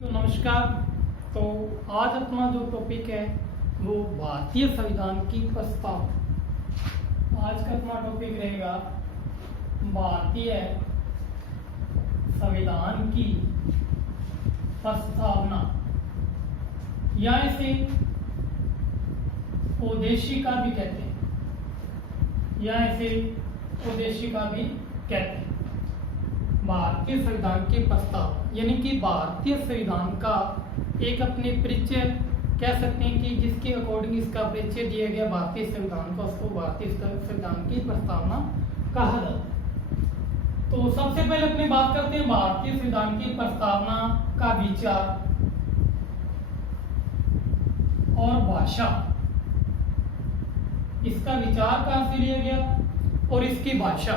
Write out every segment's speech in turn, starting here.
तो नमस्कार। तो आज अपना जो टॉपिक है वो भारतीय संविधान की प्रस्ताव। आज का अपना टॉपिक रहेगा भारतीय संविधान की प्रस्तावना, या इसे उद्देशिका भी कहते हैं, भारतीय संविधान के प्रस्ताव यानी कि भारतीय संविधान का एक अपने परिचय कह सकते हैं कि जिसके अकॉर्डिंग इसका परिचय दिया गया भारतीय संविधान को, उसको भारतीय संविधान की प्रस्तावना कहा जाता है। तो सबसे पहले अपनी बात करते हैं भारतीय संविधान की प्रस्तावना का विचार और भाषा। इसका विचार कहां से लिया गया और इसकी भाषा।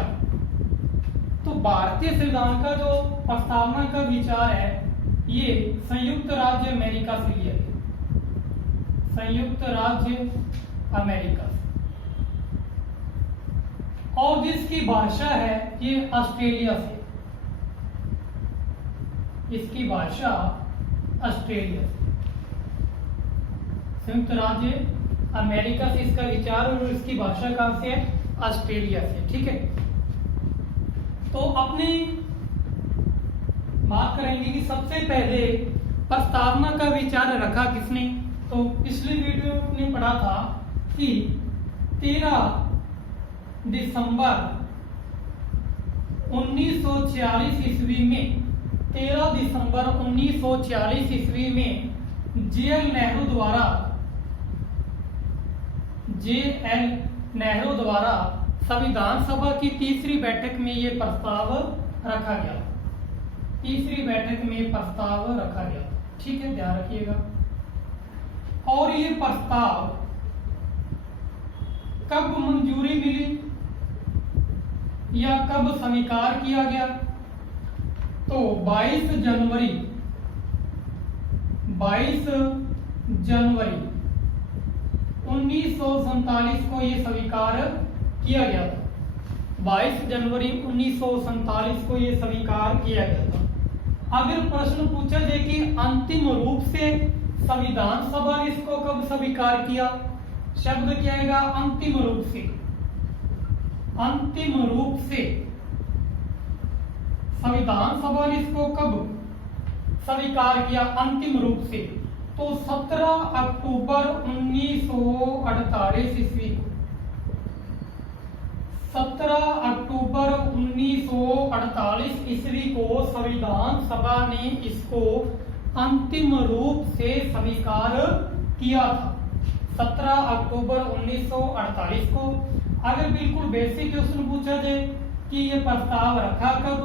तो भारतीय संविधान का जो प्रस्तावना का विचार है ये संयुक्त राज्य अमेरिका से लिया गया, संयुक्त राज्य अमेरिका से, और जिसकी भाषा है ये ऑस्ट्रेलिया से, इसकी भाषा ऑस्ट्रेलिया से, संयुक्त राज्य अमेरिका से इसका विचार और इसकी भाषा कहां से है, ऑस्ट्रेलिया से। ठीक है, तो अपनी बात करेंगे कि सबसे पहले प्रस्तावना का विचार रखा किसने। तो पिछली वीडियो में पढ़ा था कि 13 दिसंबर 1946 ईस्वी में, 13 दिसंबर 1946 ईस्वी में जे.एल. नेहरू द्वारा संविधान सभा की तीसरी बैठक में ये प्रस्ताव रखा गया, तीसरी बैठक में प्रस्ताव रखा गया। ठीक है, ध्यान रखिएगा। और ये प्रस्ताव कब मंजूरी मिली या कब स्वीकार किया गया। तो 22 जनवरी 1947 को ये स्वीकार किया गया था। 22 जनवरी 1947 को ये स्वीकार किया गया था। अगर प्रश्न पूछा जाए कि अंतिम रूप से संविधान सभा ने इसको कब स्वीकार किया, शब्द क्या आएगा, अंतिम रूप से। अंतिम रूप से संविधान सभा ने इसको कब स्वीकार किया, अंतिम रूप से। तो 17 अक्टूबर 1948 ईस्वी को, 17 अक्टूबर 1948 ईस्वी को संविधान सभा ने इसको अंतिम रूप से स्वीकार किया था। 17 अक्टूबर 1948 को। अगर बिल्कुल बेसिक क्वेश्चन पूछा जाए कि ये प्रस्ताव रखा कब,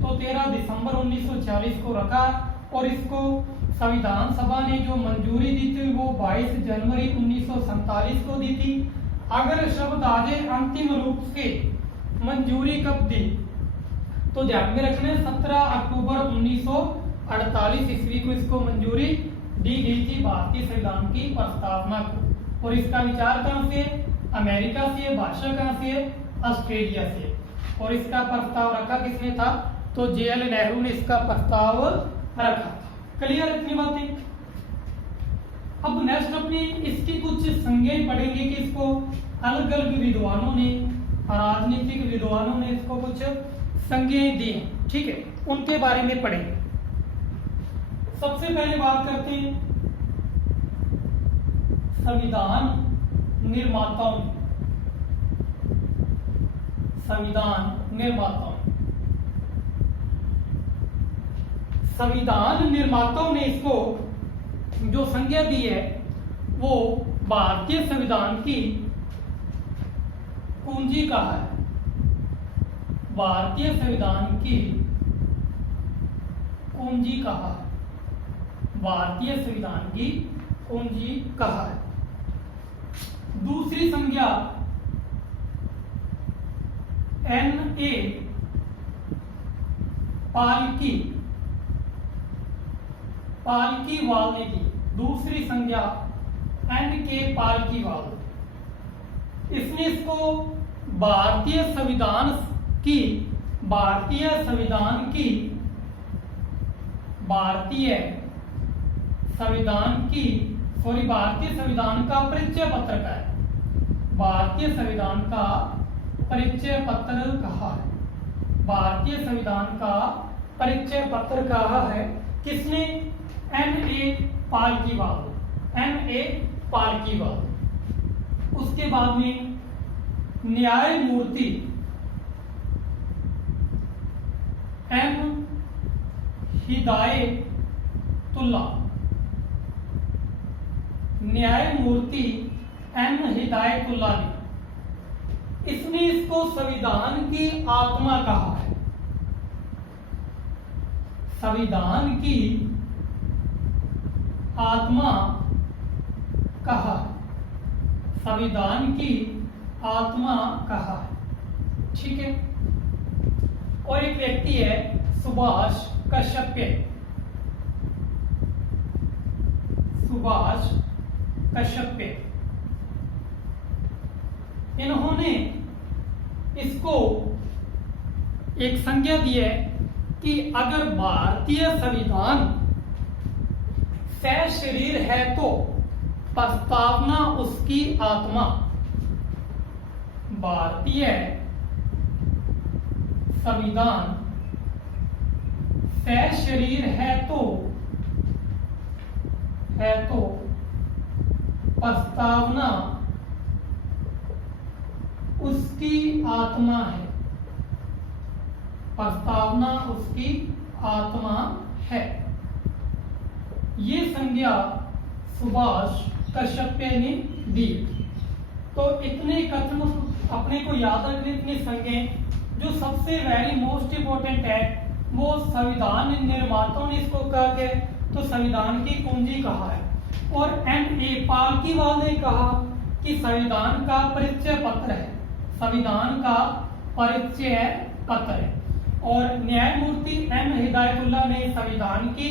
तो 13 दिसंबर 1946 को रखा, और इसको संविधान सभा ने जो मंजूरी दी थी वो 22 जनवरी 1947 को दी थी। अगर शब्द आ जाए अंतिम रूप से मंजूरी कब दी, तो ध्यान में रखना है 17 अक्टूबर 1948 ईस्वी को इसको मंजूरी दी गई थी भारतीय संविधान की प्रस्तावना को। और इसका विचार कहां से, अमेरिका से, भाषा कहां से, ऑस्ट्रेलिया से। और इसका प्रस्ताव रखा किसने था, तो जे.एल. नेहरू ने इसका प्रस्ताव रखा था। क्लियर इतनी बातें। अब नेक्स्ट अपनी इसकी कुछ संज्ञाएं पढ़ेंगे कि इसको अलग अलग विद्वानों ने, राजनीतिक विद्वानों ने इसको कुछ संज्ञाएं दी हैं। ठीक है, उनके बारे में पढ़ेंगे। सबसे पहले बात करते हैं संविधान निर्माताओं, संविधान निर्माताओं। संविधान निर्माताओं ने इसको जो संज्ञा दी है वो भारतीय संविधान की कुंजी कहा है, भारतीय संविधान की कुंजी कहा है, भारतीय संविधान की कुंजी कहा है। दूसरी संज्ञा N.A. पालकीवाल ने की। दूसरी संज्ञा N.K. पालकीवाल, इसने इसको भारतीय संविधान की भारतीय भारतीय संविधान का परिचय पत्र का है। भारतीय संविधान का परिचय पत्र कहा है। भारतीय संविधान का परिचय पत्र कहा है किसने? M.A. पालकीवाल। उसके बाद में न्यायमूर्ति M. हिदायतुल्ला ने इसने इसको संविधान की आत्मा कहा है। संविधान की आत्मा कहा है। संविधान की आत्मा कहा है। ठीक है। और एक व्यक्ति है सुभाष कश्यप। इन्होंने इसको एक संज्ञा दी है कि अगर भारतीय संविधान सशरीर है तो प्रस्तावना उसकी आत्मा। भारतीय संविधान सशरीर है तो प्रस्तावना उसकी आत्मा है। प्रस्तावना उसकी आत्मा है। ये संज्ञा सुभाष कश्यप ने दी। तो इतने कथन अपने को याद रखने, इतनी संज्ञा जो सबसे वेरी मोस्ट इंपोर्टेंट है वो संविधान निर्माताओं ने इसको कहा के तो संविधान की कुंजी कहा है। और M.A. पालकीवाल ने कहा कि संविधान का परिचय पत्र है। संविधान का परिचय पत्र है। और न्यायमूर्ति M. हिदायतुल्ला ने संविधान की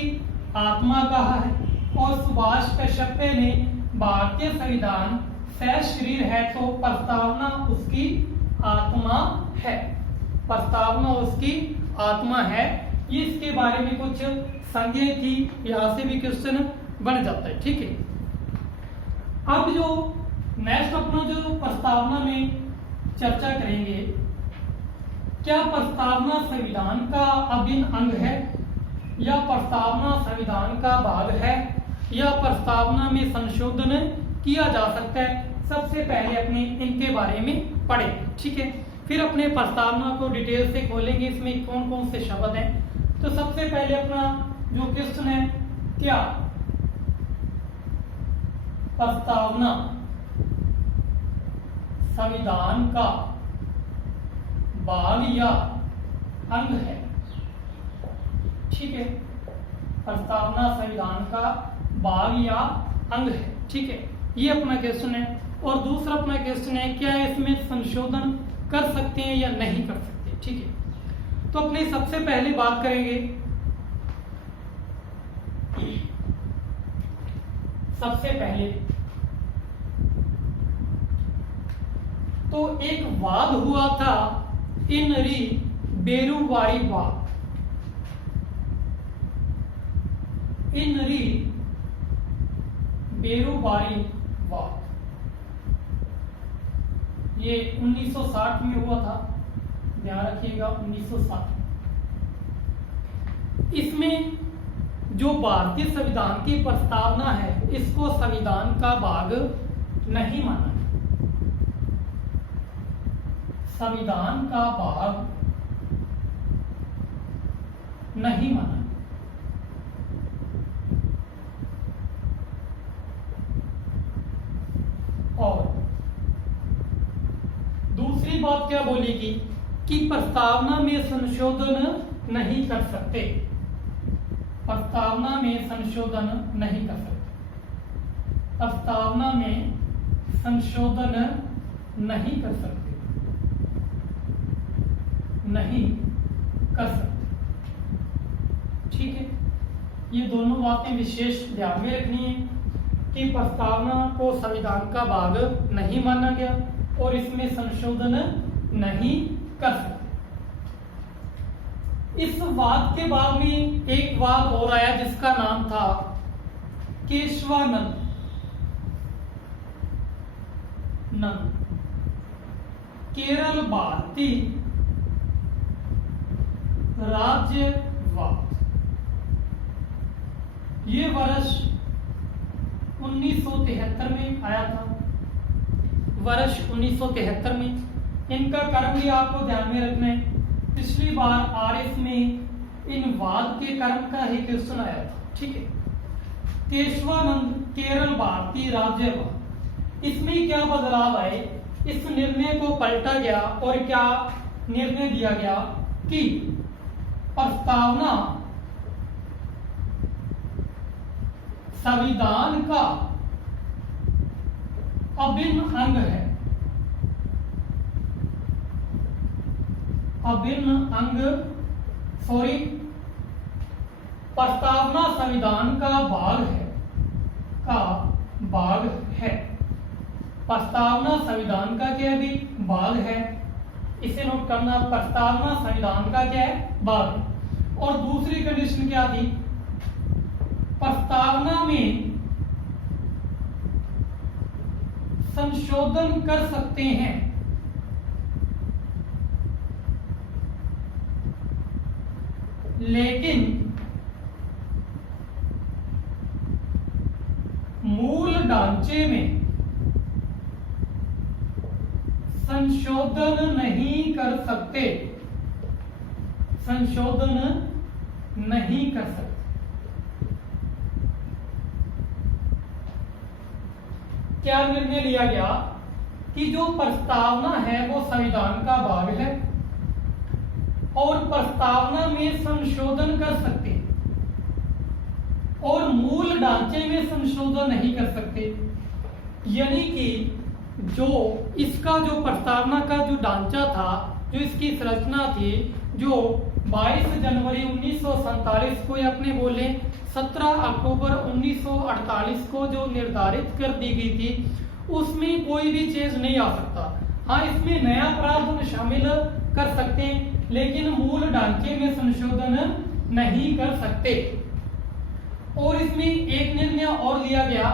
आत्मा कहा है। और सुभाष कश्यप ने भारतीय संविधान सशरीर है तो प्रस्तावना उसकी आत्मा है। प्रस्तावना उसकी आत्मा है। ये इसके बारे में कुछ संज्ञा थी, यहां से भी क्वेश्चन बन जाता है। ठीक है। अब जो नेक्स्ट अपना जो प्रस्तावना में चर्चा करेंगे, क्या प्रस्तावना संविधान का अभिन्न अंग है या प्रस्तावना संविधान का भाग है या प्रस्तावना में संशोधन किया जा सकता है। सबसे पहले अपने इनके बारे में पढ़ें। ठीक है। फिर अपने प्रस्तावना को डिटेल से खोलेंगे, इसमें कौन कौन से शब्द हैं। तो सबसे पहले अपना जो क्वेश्चन है, क्या प्रस्तावना संविधान का भाग या अंग है। ठीक है। प्रस्तावना संविधान का भाग या अंग है। ठीक है। ये अपना क्वेश्चन है। और दूसरा अपना क्वेश्चन है, क्या इसमें संशोधन कर सकते हैं या नहीं कर सकते। ठीक है। तो अपने सबसे पहले बात करेंगे, सबसे पहले तो एक वाद हुआ था इन री बेरुवारी वाद। इन री बेरुवारी वाद ये 1960 में हुआ था, ध्यान रखिएगा 1960। इसमें जो भारतीय संविधान की प्रस्तावना है इसको संविधान का भाग नहीं माना। संविधान का भाग नहीं माना। और दूसरी बात क्या बोलेगी कि प्रस्तावना में संशोधन नहीं कर सकते। प्रस्तावना में संशोधन नहीं कर सकते। प्रस्तावना में संशोधन नहीं कर सकते। नहीं कर सकते। ठीक है। ये दोनों बातें विशेष ध्यान में रखनी है कि प्रस्तावना को संविधान का भाग नहीं माना गया और इसमें संशोधन नहीं कर सकते। इस वाद के बाद में एक वाद और आया जिसका नाम था केशवानंद केरल भारती राज्यवाद। ये वर्ष 1973 में आया था, वर्ष 1973 में। इनका कर्म भी आपको ध्यान में रखना है। पिछली बार आरएस में इन वाद के कर्म का ही क्वेश्चन आया था, ठीक है। केशवानंद केरल भारतीय राज्यवाद, इसमें क्या बदलाव आए, इस निर्णय को पलटा गया और क्या निर्णय दिया गया कि प्रस्तावना संविधान का अभिन्न अंग है, प्रस्तावना संविधान का भाग है। प्रस्तावना संविधान का क्या है? भाग है। इसे नोट करना, प्रस्तावना संविधान का क्या है? भाग है। और दूसरी कंडीशन क्या थी? प्रस्तावना में संशोधन कर सकते हैं, लेकिन मूल ढांचे में संशोधन नहीं कर सकते, क्या निर्णय लिया गया कि जो प्रस्तावना है वो संविधान का भाग है और प्रस्तावना में संशोधन कर सकते और मूल ढांचे में संशोधन नहीं कर सकते। यानी कि जो इसका जो प्रस्तावना का जो ढांचा था, जो इसकी संरचना थी, जो 22 जनवरी 1947 को या अपने बोले 17 अक्टूबर 1948 को जो निर्धारित कर दी गई थी, उसमें कोई भी चेंज नहीं आ सकता। हाँ, इसमें नया प्रावधान शामिल कर सकते हैं, लेकिन मूल ढांचे में संशोधन नहीं कर सकते। और इसमें एक निर्णय और लिया गया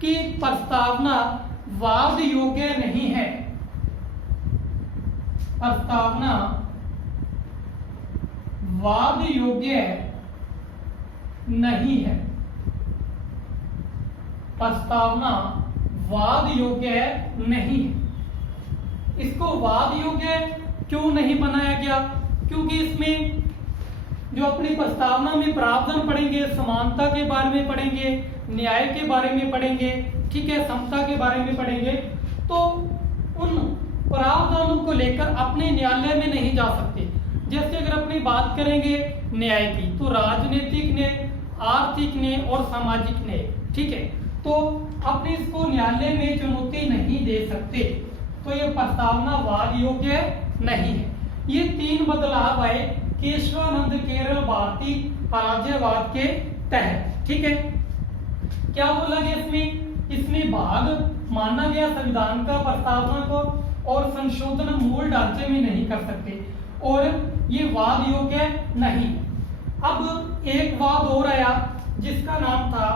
कि प्रस्तावना वाद योग्य नहीं है, प्रस्तावना वाद योग्य नहीं है, प्रस्तावना वाद योग्य नहीं है। इसको वाद योग्य क्यों नहीं बनाया गया? क्योंकि इसमें जो अपनी प्रस्तावना में प्रावधान पढ़ेंगे, समानता के बारे में पढ़ेंगे, न्याय के बारे में पढ़ेंगे, ठीक है, समता के बारे में पढ़ेंगे, तो उन प्रावधानों को लेकर अपने न्यायालय में नहीं जा सकते। जैसे अगर अपनी बात करेंगे न्याय की, तो राजनीतिक न्याय, आर्थिक न्याय और सामाजिक न्याय, ठीक है, तो अपने इसको न्यायालय में चुनौती नहीं दे सकते, तो ये प्रस्तावना वाद योग्य नहीं है। ये 3 बदलाव आए केशवानंद केरल भारतीय राज्यवाद के तहत, ठीक है। क्या बोला गया इसमें भाग माना गया संविधान का प्रस्तावना को, और संशोधन मूल ढांचे में नहीं कर सकते, और ये वाद योग्य नहीं। अब एक वाद और आया जिसका नाम था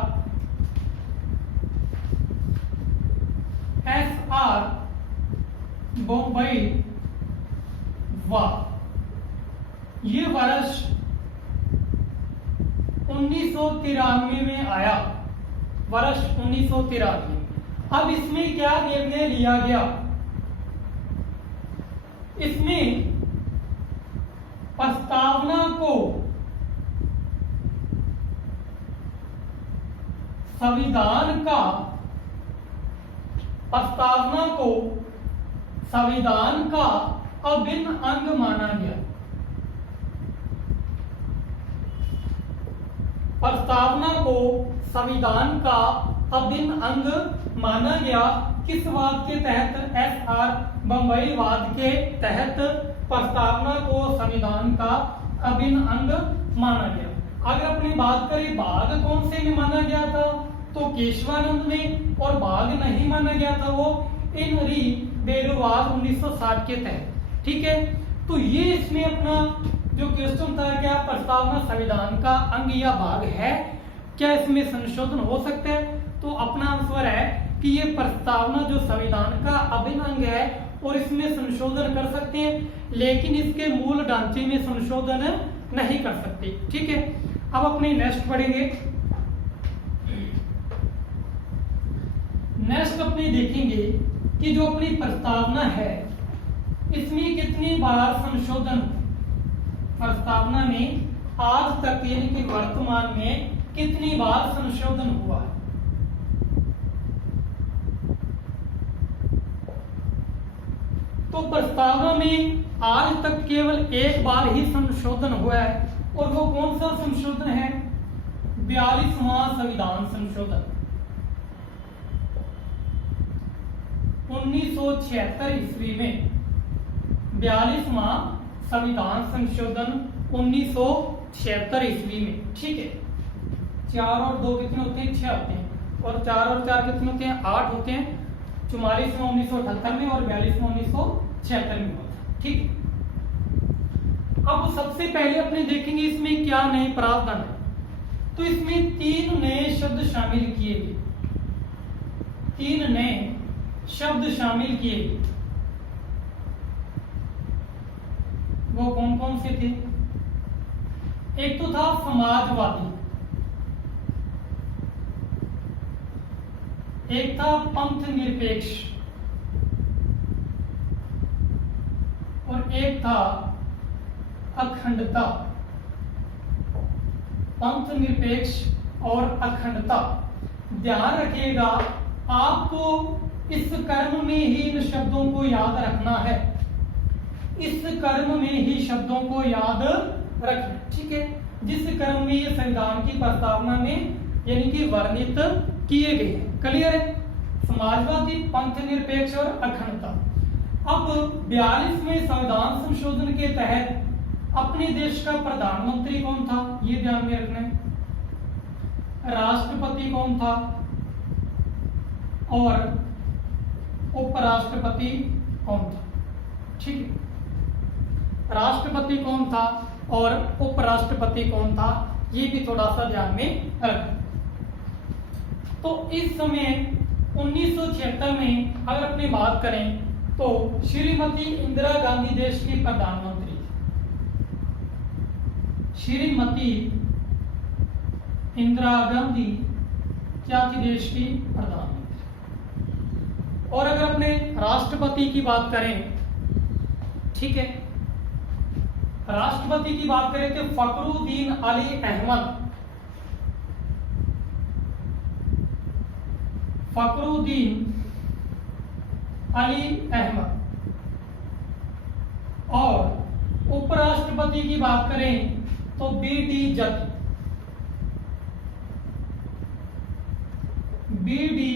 SR बम्बई वाद। ये वर्ष 1993 में आया, वर्ष 1993। अब इसमें क्या निर्णय लिया गया? इसमें प्रस्तावना को संविधान का अभिन्न अंग माना गया। प्रस्तावना को संविधान का अभिन्न अंग माना गया। किस वाद के तहत? SR बम्बई वाद के तहत प्रस्तावना को संविधान का अभिन्न अंग माना गया। अगर अपनी बात करें भाग कौन से में माना गया था, तो केशवानंद में, और भाग नहीं माना गया था वो इनरी बेरुवाद 1960 के तहत, ठीक है। तो ये इसमें अपना जो क्वेश्चन था, क्या प्रस्तावना संविधान का अंग या भाग है? क्या इसमें संशोधन हो सकता है? तो अपना आंसर है कि ये प्रस्तावना जो संविधान का अभिन्न अंग है और इसमें संशोधन कर सकते हैं, लेकिन इसके मूल ढांचे में संशोधन नहीं कर सकते। ठीक है, अब अपने नेक्स्ट पढ़ेंगे। नेक्स्ट अपने देखेंगे कि जो अपनी प्रस्तावना है इसमें कितनी बार संशोधन, प्रस्तावना में आज तक यानी कि वर्तमान में कितनी बार संशोधन हुआ है। तो प्रस्तावना में आज तक केवल एक बार ही संशोधन हुआ है, और वो कौन सा संशोधन है? 42वां संविधान संशोधन 1976 ईस्वी में। 42वां संविधान संशोधन 1976 ईस्वी में। ठीक है, 4 और 2 कितने होते हैं? 6 होते हैं, और 4 और 4 कितने होते हैं? 8 होते हैं। 44वां 1978 में और 42वां 1976 में हुआ था। ठीक, अब सबसे पहले अपने देखेंगे इसमें क्या नए प्रावधान है। तो इसमें 3 नए शब्द शामिल किए गए, 3 नए शब्द शामिल किए गए। वो कौन कौन से थे? एक तो था समाजवादी, एक था पंथ निरपेक्ष, और एक था अखंडता। पंथ निरपेक्ष और अखंडता। ध्यान रखिएगा, आपको इस कर्म में ही इन शब्दों को याद रखना है, इस कर्म में ही शब्दों को याद रखना। ठीक है, जिस कर्म में ये संविधान की प्रस्तावना में यानी कि वर्णित किए गए हैं। क्लियर है? समाजवादी, पंथ निरपेक्ष और अखंडता। अब 42वें संविधान संशोधन के तहत अपने देश का प्रधानमंत्री कौन था, ये ध्यान में रखना है। राष्ट्रपति कौन था और उपराष्ट्रपति कौन था। ठीक है, राष्ट्रपति कौन था और उपराष्ट्रपति कौन था, ये भी थोड़ा सा ध्यान में रखें। तो इस समय 1976 में अगर अपनी बात करें तो श्रीमती इंदिरा गांधी देश की प्रधानमंत्री थी। श्रीमती इंदिरा गांधी क्या थी? देश की प्रधानमंत्री। और अगर अपने राष्ट्रपति की बात करें, ठीक है, राष्ट्रपति की बात करें तो फखरुद्दीन अली अहमद, फखरुद्दीन अली अहमद। और उपराष्ट्रपति की बात करें तो बीडी जती, बीडी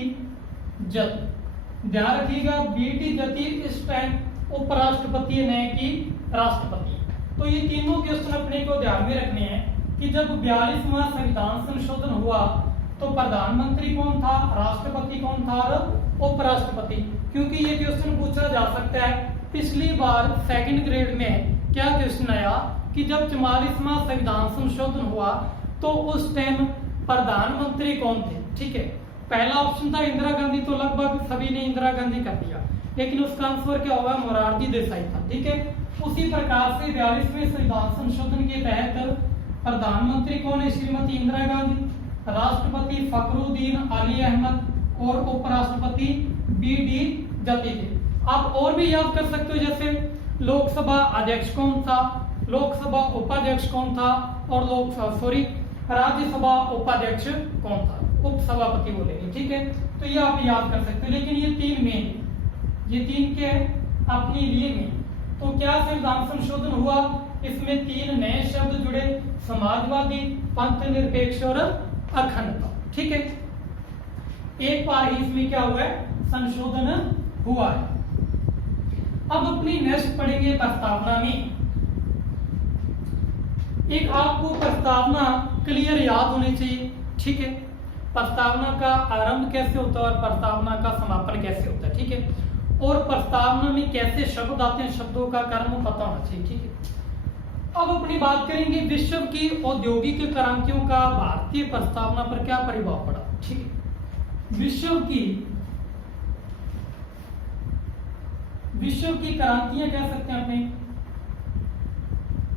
जती। ध्यान रखिएगा, बीडी जती इस टाइम उपराष्ट्रपति है कि राष्ट्रपति। तो ये तीनों क्वेश्चन अपने को ध्यान में रखने हैं कि जब 42वां संविधान संशोधन हुआ तो प्रधानमंत्री कौन था, राष्ट्रपति कौन था और उपराष्ट्रपति। क्योंकि ये क्वेश्चन पूछा जा सकता है। पिछली बार सेकंड ग्रेड में क्या क्वेश्चन आया कि जब 44वां संविधान संशोधन हुआ तो उस टाइम प्रधानमंत्री कौन थे। ठीक है, पहला ऑप्शन था इंदिरा गांधी, तो लगभग सभी ने इंदिरा गांधी कर दिया, लेकिन उसका आंसर क्या होगा? मोरारजी देसाई था। ठीक है, उसी प्रकार से 42वें संविधान संशोधन के तहत प्रधानमंत्री कौन है? श्रीमती इंदिरा गांधी, राष्ट्रपति फखरुद्दीन अली अहमद और उपराष्ट्रपति बीडी जती थे। आप और भी याद कर सकते हो, जैसे लोकसभा अध्यक्ष कौन था, लोकसभा उपाध्यक्ष कौन था और राज्यसभा उपाध्यक्ष कौन था, उपसभापति बोलेंगे। ठीक है, तो ये आप याद कर सकते हो। लेकिन ये 3 मेन, ये 3 के अपने लिए में। तो क्या संविधान संशोधन हुआ? इसमें 3 नए शब्द जुड़े, समाजवादी, पंथ निरपेक्ष और अखंडता। ठीक है, एक बार ही इसमें क्या हुआ है? संशोधन हुआ है। अब अपनी नेक्स्ट पढ़ेंगे प्रस्तावना में। एक आपको प्रस्तावना क्लियर याद होनी चाहिए। ठीक है, प्रस्तावना का आरंभ कैसे होता है और प्रस्तावना का समापन कैसे होता है। ठीक है, और प्रस्तावना में कैसे शब्द आते हैं, शब्दों का कर्म पता होना चाहिए। ठीक है, अब अपनी बात करेंगे विश्व की औद्योगिक क्रांतियों का भारतीय प्रस्तावना पर क्या प्रभाव पड़ा। ठीक है, विश्व की क्रांतियां कह सकते हैं अपने,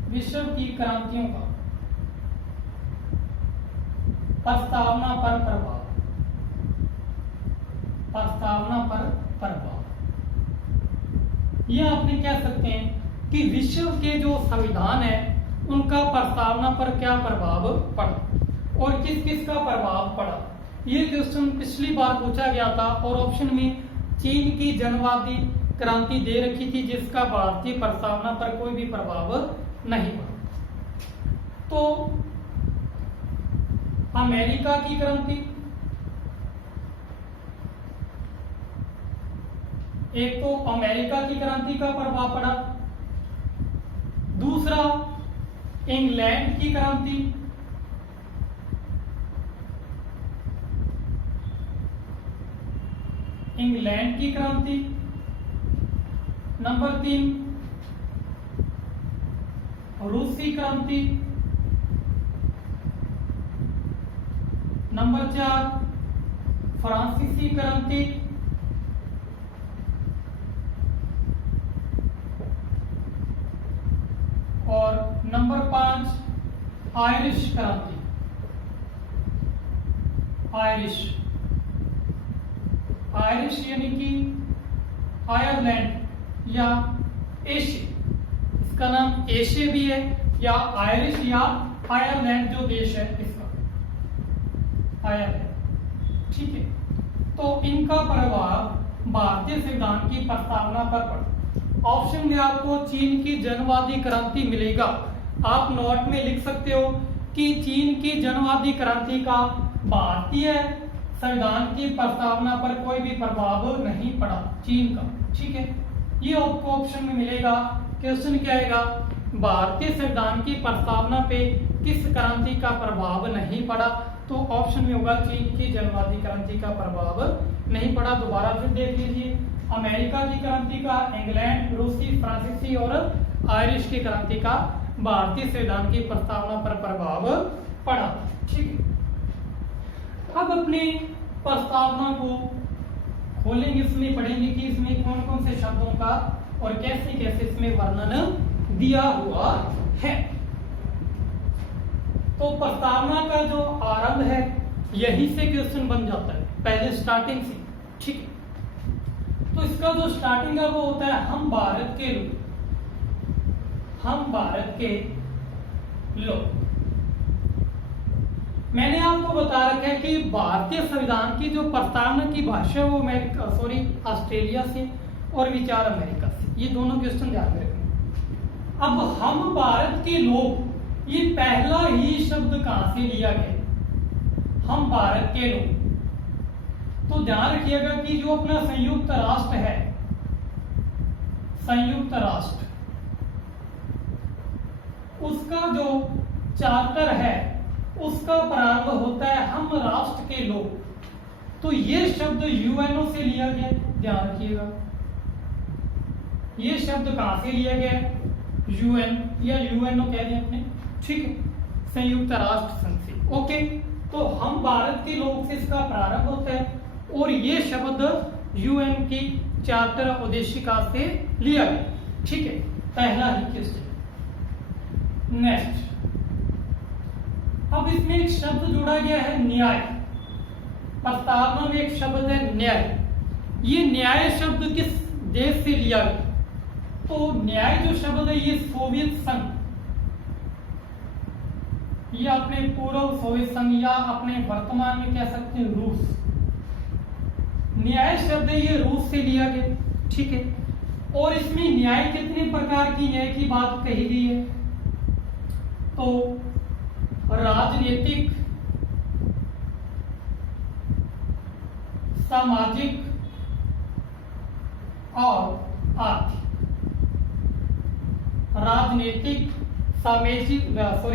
विश्व की क्रांतियों का प्रस्तावना पर प्रभाव, प्रस्तावना पर प्रभाव। यह आपने कह सकते हैं कि विश्व के जो संविधान है उनका प्रस्तावना पर क्या प्रभाव पड़ा और किस किस का प्रभाव पड़ा। ये क्वेश्चन पिछली बार पूछा गया था और ऑप्शन में चीन की जनवादी क्रांति दे रखी थी जिसका भारतीय प्रस्तावना पर कोई भी प्रभाव नहीं पड़ा। तो अमेरिका की क्रांति, एक तो अमेरिका की क्रांति का प्रभाव पड़ा, दूसरा इंग्लैंड की क्रांति, इंग्लैंड की क्रांति, नंबर 3 रूसी क्रांति, नंबर 4 फ्रांसीसी क्रांति, और नंबर 5 आयरिश क्रांति। आयरिश यानी कि आयरलैंड या एशिया, इसका नाम एशिया भी है या आयरिश या आयरलैंड जो देश है इसका आयरलैंड। ठीक है, तो इनका प्रभाव भारतीय संविधान की प्रस्तावना पर पड़ा। ऑप्शन में आपको चीन की जनवादी क्रांति मिलेगा। आप नोट में लिख सकते हो कि चीन की जनवादी क्रांति का भारतीय संविधान की प्रस्तावना पर कोई भी प्रभाव नहीं पड़ा, चीन का। ठीक है, ये आपको ऑप्शन में मिलेगा। क्वेश्चन क्या आएगा, भारतीय संविधान की प्रस्तावना पे किस क्रांति का प्रभाव नहीं पड़ा, तो ऑप्शन में होगा चीन की जनवादी क्रांति का प्रभाव नहीं पड़ा। दोबारा फिर देख लीजिए, अमेरिका की क्रांति का, इंग्लैंड, रूसी, फ्रांसीसी और आयरिश की क्रांति का भारतीय संविधान की प्रस्तावना पर प्रभाव पड़ा। ठीक है, अब अपने प्रस्तावना को खोलेंगे, इसमें पढ़ेंगे कि इसमें कौन कौन से शब्दों का और कैसे कैसे इसमें वर्णन दिया हुआ है। तो प्रस्तावना का जो आरंभ है यही से क्वेश्चन बन जाता है, पहले स्टार्टिंग से। ठीक है, तो इसका जो स्टार्टिंग है वो होता है हम भारत के लोग, हम भारत के लोग। मैंने आपको बता रखा है कि भारतीय संविधान की जो प्रस्तावना की भाषा वो ऑस्ट्रेलिया से और विचार अमेरिका से, ये दोनों क्वेश्चन ध्यान में रखना। अब हम भारत के लोग, ये पहला ही शब्द कहां से लिया गया, हम भारत के लोग। तो ध्यान रखिएगा कि जो अपना संयुक्त राष्ट्र है, संयुक्त राष्ट्र, उसका जो चार्टर है उसका प्रारंभ होता है हम राष्ट्र के लोग। तो ये शब्द यूएनओ से लिया गया, ध्यान रखिएगा। ये शब्द कहां से लिया गया, यूएन या यूएनओ कह दें अपने। ठीक है, संयुक्त राष्ट्र संघ से। ओके, तो हम भारत के लोग से इसका प्रारंभ होता है और ये शब्द यूएन की चार्टर उद्देशिका से लिया गया। ठीक है, पहला ही क्वेश्चन। नेक्स्ट, अब इसमें एक शब्द जोड़ा गया है न्याय। प्रस्तावना में एक शब्द है न्याय। ये न्याय शब्द किस देश से लिया गया, तो न्याय जो शब्द है ये सोवियत संघ, ये अपने पूर्व सोवियत संघ या अपने वर्तमान में कह सकते हैं रूस। न्याय शब्द है ये रूस से लिया गया। ठीक है, और इसमें न्याय कितने प्रकार की न्याय की बात कही गई है, तो राजनीतिक, सामाजिक और आर्थिक। राजनीतिक,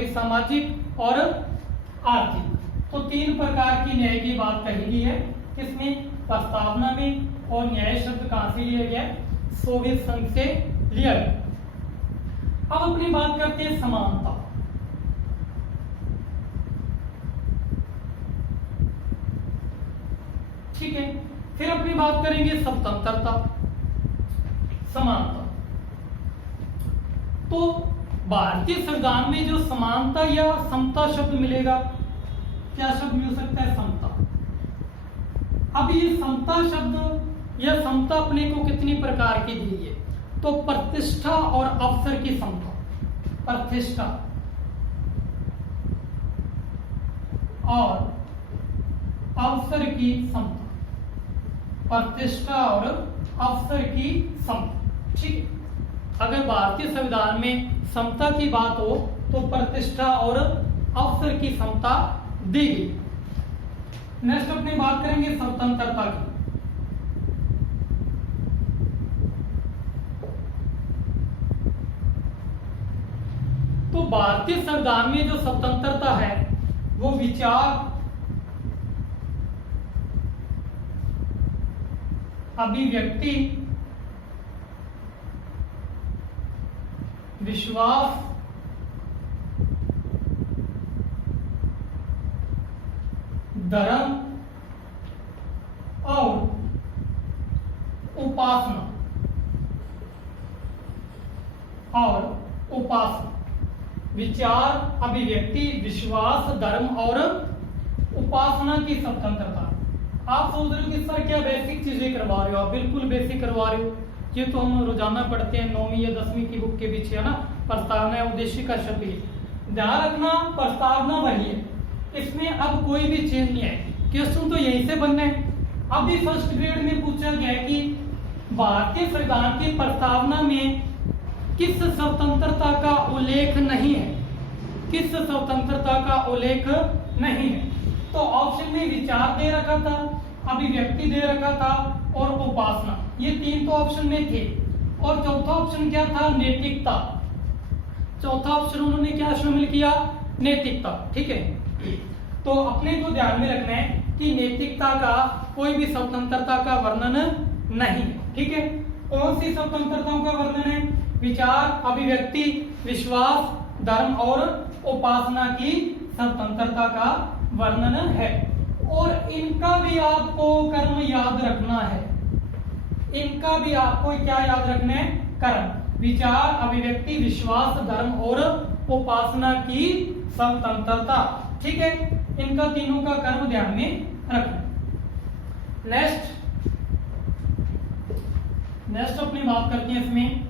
सामाजिक और आर्थिक, तो 3 प्रकार की न्याय की बात कही गई है किसमें, प्रस्तावना में। और न्याय शब्द कहां से लिया गया, सोवियत संघ से लिया गया। अब अपनी बात करते हैं समानता। ठीक है, फिर अपनी बात करेंगे स्वतंत्रता, समानता। तो भारतीय संविधान में जो समानता या समता शब्द मिलेगा, क्या शब्द मिल सकता है? समता। अब ये समता शब्द या समता अपने को कितनी प्रकार की दी है? तो प्रतिष्ठा और अवसर की समता, प्रतिष्ठा और अवसर की समता, प्रतिष्ठा और अवसर की समता। ठीक है, अगर भारतीय संविधान में समता की बात हो तो प्रतिष्ठा और अवसर की समता दी गई। नेक्स्ट अपनी बात करेंगे स्वतंत्रता की। तो भारतीय संविधान में जो स्वतंत्रता है वो विचार, अभिव्यक्ति, विश्वास, धर्म और उपासना विचार, अभिव्यक्ति, विश्वास, धर्म और उपासना की स्वतंत्रता। आप सोच रहे हो कि सर क्या बेसिक चीजें करवा रहे हो? आप बिल्कुल बेसिक करवा रहे हो, ये तो हम रोजाना पढ़ते हैं 9वीं या 10वीं की बुक के पीछे, है ना। प्रस्तावना, उद्देशिका शब्द। ध्यान रखना, प्रस्तावना वही है, इसमें अब कोई भी चेंज नहीं है। क्वेश्चन तो यहीं से बनना है। अभी फर्स्ट ग्रेड में पूछा गया है कि भारतीय संविधान की प्रस्तावना में किस स्वतंत्रता का उल्लेख नहीं है, किस स्वतंत्रता का उल्लेख नहीं है। तो ऑप्शन में विचार दे रखा था, अभिव्यक्ति दे रखा था और उपासना, ये तीन तो ऑप्शन में थे। और चौथा ऑप्शन क्या था? नैतिकता। चौथा ऑप्शन उन्होंने क्या शामिल किया? नैतिकता। ठीक है, तो अपने को ध्यान में रखना है कि नैतिकता का कोई भी स्वतंत्रता का वर्णन नहीं है। ठीक है, कौन सी स्वतंत्रताओं का वर्णन है? विचार, अभिव्यक्ति, विश्वास, धर्म और उपासना की स्वतंत्रता का वर्णन है। और इनका भी आपको कर्म याद रखना है, इनका भी आपको क्या याद रखना है? कर्म। विचार, अभिव्यक्ति, विश्वास, धर्म और उपासना की स्वतंत्रता। ठीक है, इनका तीनों का कर्म ध्यान में रखना। नेक्स्ट अपनी बात करते हैं इसमें